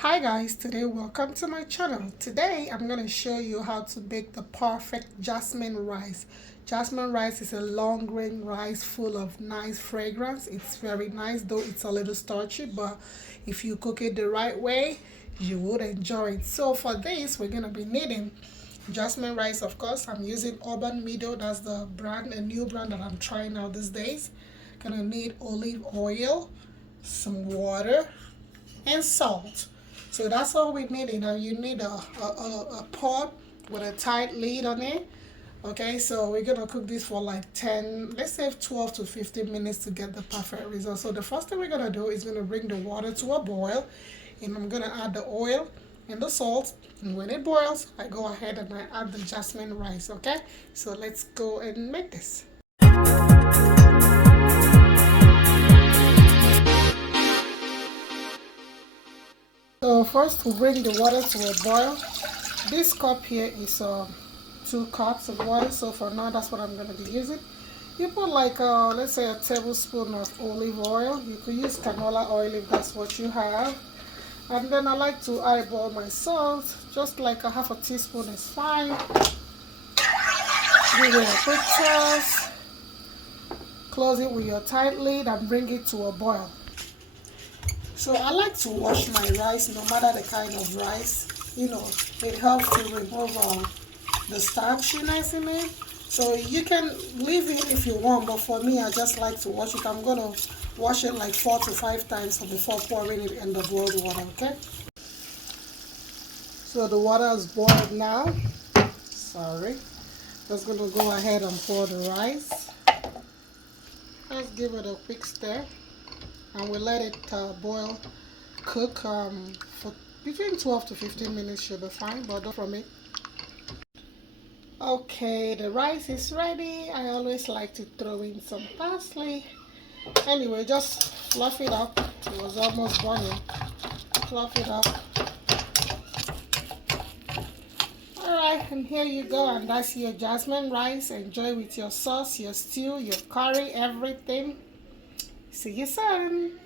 Hi guys, today welcome to my channel. Today I'm going to show you how to make the perfect jasmine rice. Jasmine rice is a long grain rice full of nice fragrance. It's very nice, though it's a little starchy, but if you cook it the right way you would enjoy it. So for this we're going to be needing jasmine rice. Of course, I'm using Urban Meadow. That's the brand, a new brand that I'm trying out these days. Gonna need olive oil, some water, and salt. So that's all we need. You need a pot with a tight lid on it. Okay, so we're gonna cook this for like 10, let's say 12 to 15 minutes to get the perfect result. So the first thing we're gonna do is gonna bring the water to a boil, and I'm gonna add the oil and the salt, and when it boils I go ahead and I add the jasmine rice. Okay, so let's go and make this. So first we bring the water to a boil. This cup here is 2 cups of water, so for now that's what I'm going to be using. You put like let's say a tablespoon of olive oil. You could use canola oil if that's what you have. And then I like to eyeball my salt, just like a half a teaspoon is fine. Give it a quick toss. Close it with your tight lid and bring it to a boil. So I like to wash my rice no matter the kind of rice. You know, it helps to remove the starchiness in it. So you can leave it if you want, but for me I just like to wash it. I'm going to wash it like 4 to 5 times before pouring it in the boiled water, okay? So the water is boiled now. Sorry. Just going to go ahead and pour the rice. Let's give it a quick stir. And we'll let it cook for between 12 to 15 minutes. Should be fine, but don't from it. Okay, the rice is ready. I always like to throw in some parsley. Anyway, just fluff it up. It was almost burning. Fluff it up. Alright, and here you go, and that's your jasmine rice. Enjoy with your sauce, your stew, your curry, everything. See you soon.